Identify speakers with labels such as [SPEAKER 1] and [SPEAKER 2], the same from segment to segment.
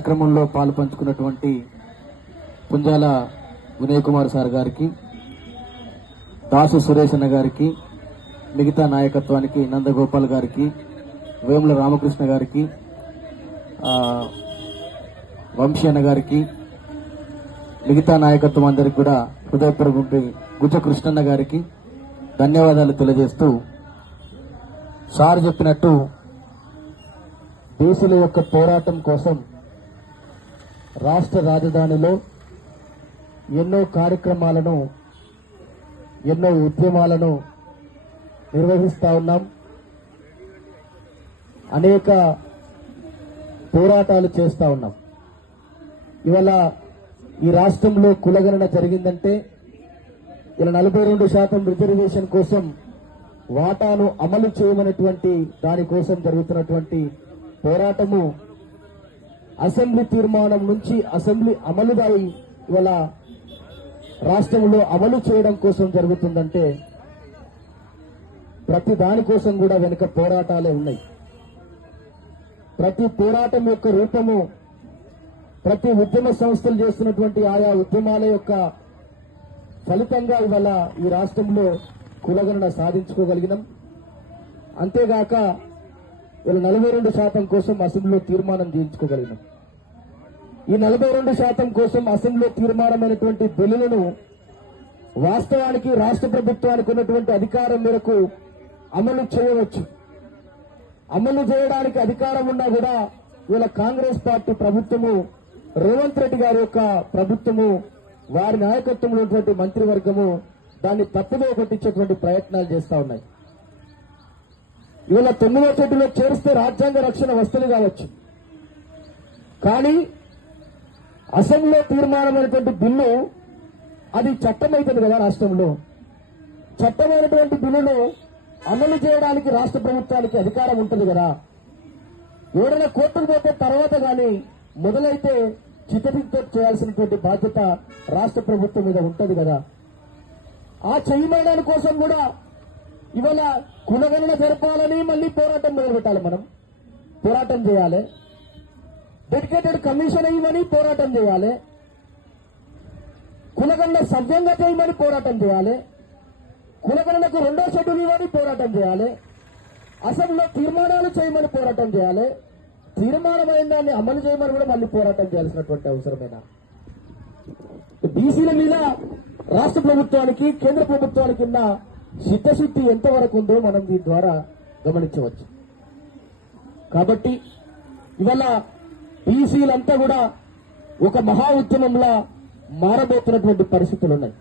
[SPEAKER 1] కార్యక్రమంలో పాలు పంచుకున్నటువంటి పుంజాల వినయ్ కుమార్ సార్ గారికి దాసు సురేష్ అన్న గారికి మిగతా నాయకత్వానికి నందగోపాల్ గారికి వేముల రామకృష్ణ గారికి వంశీ అన్న గారికి మిగతా నాయకత్వం అందరికి కూడా హృదయపూర్వక గుజ కృష్ణన్న గారికి ధన్యవాదాలు తెలియజేస్తూ సార్ చెప్పినట్టు బీసీల యొక్క పోరాటం కోసం రాష్ట్ర రాజధానిలో ఎన్నో కార్యక్రమాలను ఎన్నో ఉద్యమాలను నిర్వహిస్తా ఉన్నాం. అనేక పోరాటాలు చేస్తా ఉన్నాం. ఇవాళ ఈ రాష్ట్రంలో కులగణన జరిగిందంటే ఇలా నలభై రెండు శాతం రిజర్వేషన్ కోసం వాటాను అమలు చేయమన్నటువంటి దానికోసం జరుగుతున్నటువంటి పోరాటము అసెంబ్లీ తీర్మానం నుంచి అసెంబ్లీ అమలుదాయి ఇవాళ రాష్ట్రంలో అమలు చేయడం కోసం జరుగుతుందంటే ప్రతి దానికోసం కూడా వెనుక పోరాటాలే ఉన్నాయి. ప్రతి పోరాటం యొక్క రూపము ప్రతి ఉద్యమ సంస్థలు చేస్తున్నటువంటి ఆయా ఉద్యమాల యొక్క ఫలితంగా ఇవాళ ఈ రాష్ట్రంలో కులగణన సాధించుకోగలిగినాం. అంతేగాక వీళ్ళ నలభై రెండు శాతం కోసం అసెంబ్లీలో తీర్మానం చేయించుకోగలిగినాం. ఈ నలభై రెండు శాతం కోసం అసెంబ్లీలో తీర్మానమైనటువంటి బిల్లులను వాస్తవానికి రాష్ట్ర ప్రభుత్వానికి ఉన్నటువంటి అధికారం మేరకు అమలు చేయవచ్చు. అమలు చేయడానికి అధికారం ఉన్నా కూడా వీళ్ళ కాంగ్రెస్ పార్టీ ప్రభుత్వము రేవంత్ రెడ్డి గారి యొక్క ప్రభుత్వము వారి నాయకత్వంలో ఉన్నటువంటి మంత్రివర్గము దాన్ని తప్పుదో పట్టించేటువంటి ప్రయత్నాలు చేస్తా ఉన్నాయి. ఇవాళ తొమ్మిదో చెట్టులో చేరిస్తే రాజ్యాంగ రక్షణ వస్తుంది కావచ్చు. కానీ అసెంబ్లీలో తీర్మానమైనటువంటి బిల్లు అది చట్టం అవుతుంది కదా రాష్ట్రంలో. చట్టమైనటువంటి బిల్లును అమలు చేయడానికి రాష్ట్ర ప్రభుత్వానికి అధికారం ఉంటుంది కదా. ఎవరైనా కోర్టుకు పోతే తర్వాత గాని మొదలైతే చిత్తడితో చేయాల్సినటువంటి బాధ్యత రాష్ట్ర ప్రభుత్వం మీద ఉంటుంది కదా. ఆ చేయమనడానికి కోసం కూడా ఇవాళ కులగణన జరపాలని మళ్ళీ పోరాటం మొదలుపెట్టాలి మనం. పోరాటం చేయాలి. డెడికేటెడ్ కమిషన్ ఇవ్వని పోరాటం చేయాలి. కులగణన సవ్యంగా చేయమని పోరాటం చేయాలి. కులగణనకు రెండో షెడ్యూల్ ఇవ్వని పోరాటం చేయాలి. అసెంబ్లీలో తీర్మానాలు చేయమని పోరాటం చేయాలి. తీర్మానమైన దాన్ని అమలు చేయమని కూడా మళ్ళీ పోరాటం చేయాల్సినటువంటి అవసరమైన? బీసీల మీద రాష్ట్ర ప్రభుత్వానికి కేంద్ర ప్రభుత్వానికి ఉన్న సిద్ధశుద్ధి ఎంతవరకు ఉందో మనం దీని ద్వారా గమనించవచ్చు. కాబట్టి ఇవాళ బీసీలంతా కూడా ఒక మహా ఉద్యమంలా మారబోతున్నటువంటి పరిస్థితులు ఉన్నాయి.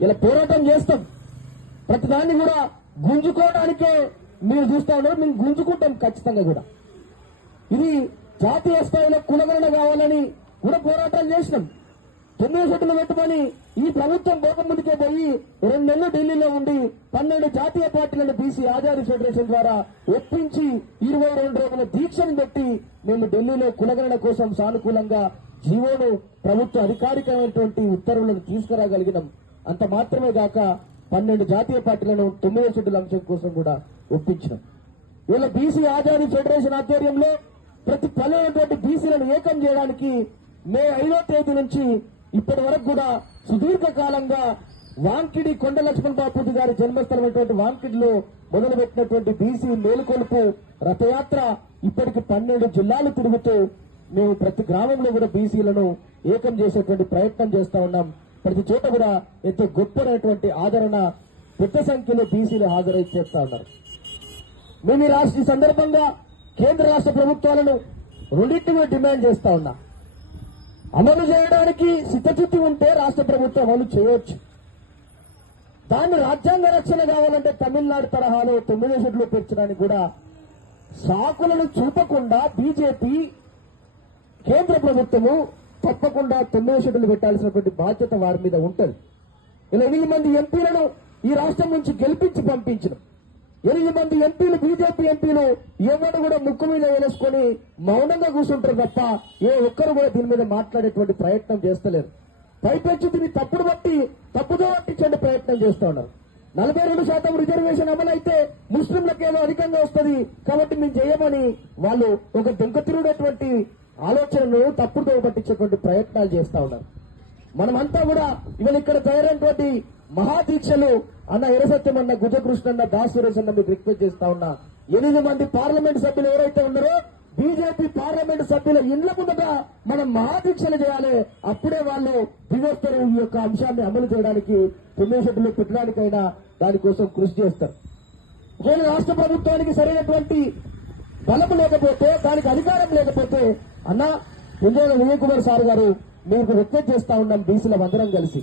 [SPEAKER 1] ఇలా పోరాటం చేస్తాం. ప్రతిదాన్ని కూడా గుంజుకోవడానికే మీరు చూస్తా ఉన్నారు. మేము గుంజుకుంటాం ఖచ్చితంగా కూడా. ఇది జాతీయ స్థాయిలో కులగణన కావాలని కూడా పోరాటాలు చేసినాం. తొమ్మిది సెట్లు పెట్టుకొని ఈ ప్రభుత్వం పోక ముందుకే పోయి రెండు నెలలు ఢిల్లీలో ఉండి పన్నెండు జాతీయ పార్టీలను బీసీ ఆజాదీ ఫెడరేషన్ ద్వారా ఒప్పించి ఇరవై రెండు రోజుల దీక్షను పెట్టి మేము ఢిల్లీలో కులగణన కోసం సానుకూలంగా జీవోను ప్రభుత్వ అధికారికమైనటువంటి ఉత్తర్వులను తీసుకురాగలిగినాం. అంత మాత్రమే కాక పన్నెండు జాతీయ పార్టీలను తొమ్మిదో షెడ్యూల్ అంశం కోసం కూడా ఒప్పించినాం. వీళ్ళ బీసీ ఆజాదీ ఫెడరేషన్ ఆధ్వర్యంలో ప్రతి పల్లెటువంటి బీసీలను ఏకం చేయడానికి మే ఐదో తేదీ నుంచి ఇప్పటి వరకు కూడా సుదీర్ఘకాలంగా వాంకిడి కొండ లక్ష్మణ్ బాపూజీ గారి జన్మస్థలమైనటువంటి వాంకిడిలో మొదలుపెట్టినటువంటి బీసీ మేలుకొలుపు రథయాత్ర ఇప్పటికి పన్నెండు జిల్లాలు తిరుగుతూ మేము ప్రతి గ్రామంలో కూడా బీసీలను ఏకం చేసేటువంటి ప్రయత్నం చేస్తా ఉన్నాం. ప్రతి చోట కూడా ఎంతో గొప్పనటువంటి ఆదరణ పెద్ద సంఖ్యలో బీసీలు హాజరై చేస్తా ఉన్నారు. మేము ఈ రాష్ట్ర సందర్భంగా కేంద్ర రాష్ట్ర ప్రభుత్వాలను రెండింటిని డిమాండ్ చేస్తా ఉన్నా. అమలు చేయడానికి సిద్ధచిత్తి ఉంటే రాష్ట్ర ప్రభుత్వం అమలు చేయవచ్చు. దాన్ని రాజ్యాంగ రక్షణ కావాలంటే తమిళనాడు తరహాలో తొమ్మిది షెడ్లు పెంచడానికి కూడా సాకులను చూపకుండా బీజేపీ కేంద్ర ప్రభుత్వము తప్పకుండా తొమ్మిది షెడ్లు పెట్టాల్సినటువంటి బాధ్యత వారి మీద ఉంటుంది. ఇలా ఎనిమిది మంది ఎంపీలను ఈ రాష్ట్రం నుంచి గెలిపించి పంపించడం ఎనిమిది మంది ఎంపీలు బీజేపీ ఎంపీలు ఎవరు కూడా ముక్కు మీద వేసుకొని మౌనంగా కూర్చుంటారు తప్ప ఏ ఒక్కరు కూడా దీని మీద మాట్లాడేటువంటి ప్రయత్నం చేస్తలేరు. పైపెచ్చి దీన్ని తప్పుడు బట్టి తప్పుదో పట్టించండి ప్రయత్నం చేస్తూ ఉన్నారు. నలభై రెండు శాతం రిజర్వేషన్ అమలైతే ముస్లింలకు ఏదో అధికంగా వస్తుంది. కాబట్టి మేము చేయమని వాళ్ళు ఒక దెంకతిరుడటువంటి ఆలోచనను తప్పుడుతో పట్టించేటువంటి ప్రయత్నాలు చేస్తా ఉన్నారు. మనమంతా కూడా ఇవాళ ఇక్కడ తయారైనటువంటి మహాదీక్షలు అన్న ఎరసత్యం అన్న గుజకృష్ణ అన్న దాస్ సురేష్ అన్న మీకు రిక్వెస్ట్ చేస్తా ఉన్నా. ఎనిమిది మంది పార్లమెంట్ సభ్యులు ఎవరైతే ఉన్నారో బీజేపీ పార్లమెంట్ సభ్యుల ఇండ్ల ముందట మనం మహాదీక్షలు చేయాలి. అప్పుడే వాళ్ళు దిగొస్తారు ఈ యొక్క అంశాన్ని అమలు చేయడానికి పుణ్యశెట్టులు పెట్టడానికైనా దానికోసం కృషి చేస్తారు. ఒకవేళ రాష్ట్ర ప్రభుత్వానికి సరైనటువంటి బలం లేకపోతే దానికి అధికారం లేకపోతే అన్న పుంజోల విజయ్ కుమార్ సార్ గారు మీకు రిక్వెస్ట్ చేస్తా ఉన్నాం బీసీల అందరం కలిసి.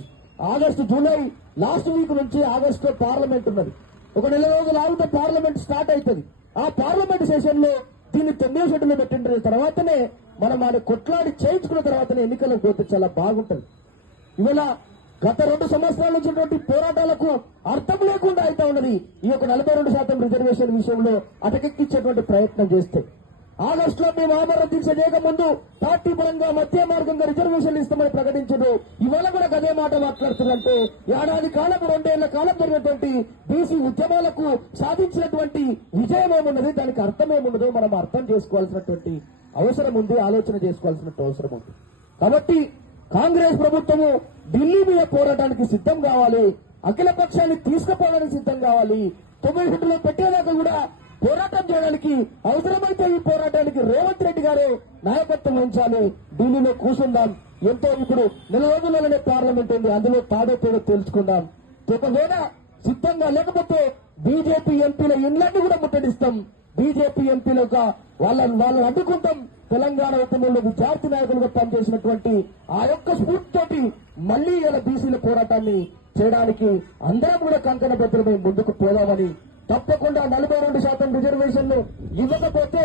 [SPEAKER 1] ఆగస్టు జూలై లాస్ట్ వీక్ నుంచి ఆగస్ట్లో పార్లమెంట్ ఉన్నది. ఒక నెల రోజులు ఆగితే పార్లమెంట్ స్టార్ట్ అవుతుంది ఆ పార్లమెంట్ సెషన్లో దీన్ని తొమ్మిదో షెడ్యూల్ పెట్టిన తర్వాతనే మనం ఆయన కొట్లాడి చేయించుకున్న తర్వాతనే ఎన్నికలకు పోతే చాలా బాగుంటది. ఇవాళ గత రెండు సంవత్సరాల నుంచి పోరాటాలకు అర్థం లేకుండా అయితే ఉన్నది. ఈ యొక్క నలభై రెండు శాతం రిజర్వేషన్ విషయంలో అటకెక్కించేటువంటి ప్రయత్నం చేస్తే. ఆగస్టు లో మేము ఆమరణ దీక్ష చేయకముందు పార్టీ పరంగా మధ్య మార్గంగా రిజర్వేషన్లు ఇస్తామని ప్రకటించదు. ఇవాళ కూడా అదే మాట మాట్లాడుతుందంటే ఏడాది కాలం రెండేళ్ళ కాలం జరిగినటువంటి బీసీ ఉద్యమాలకు సాధించినటువంటి విజయం ఏమున్నది? దానికి అర్థం ఏమున్నదో మనం అర్థం చేసుకోవాల్సినటువంటి అవసరం ఉంది ఆలోచన చేసుకోవాల్సిన అవసరం ఉంది. కాబట్టి కాంగ్రెస్ ప్రభుత్వము ఢిల్లీ మీద పోరాటానికి సిద్ధం కావాలి అఖిల పక్షాన్ని తీసుకుపోవడానికి సిద్ధం కావాలి. తొమ్మిది గంటలు పెట్టేదాకా కూడా పోరాటం చేయడానికి అవసరమైతే ఈ పోరాటానికి రేవంత్ రెడ్డి గారు నాయకత్వం వహించాలి. ఢిల్లీలో కూర్చుందాం ఎంతో ఇప్పుడు నెల రోజులలోనే పార్లమెంట్ ఉంది. అందులో తాడో తేడో తెలుసుకుందాం. ఒకవేళ సిద్ధంగా లేకపోతే బీజేపీ ఎంపీల ఇండ్లన్నీ కూడా ముట్టడిస్తాం. బీజేపీ ఎంపీలుగా వాళ్ళని వాళ్ళని అడ్డుకుంటాం. తెలంగాణ ఉద్యమంలో విద్యార్థి నాయకులుగా పనిచేసినటువంటి ఆ యొక్క స్ఫూర్తితోటి మళ్ళీ ఇలా బీసీల పోరాటాన్ని చేయడానికి అందరం కూడా కంకణ బద్దలపై ముందుకు పోదామని తప్పకుండా నలభై రెండు శాతం రిజర్వేషన్లు ఇవ్వకపోతే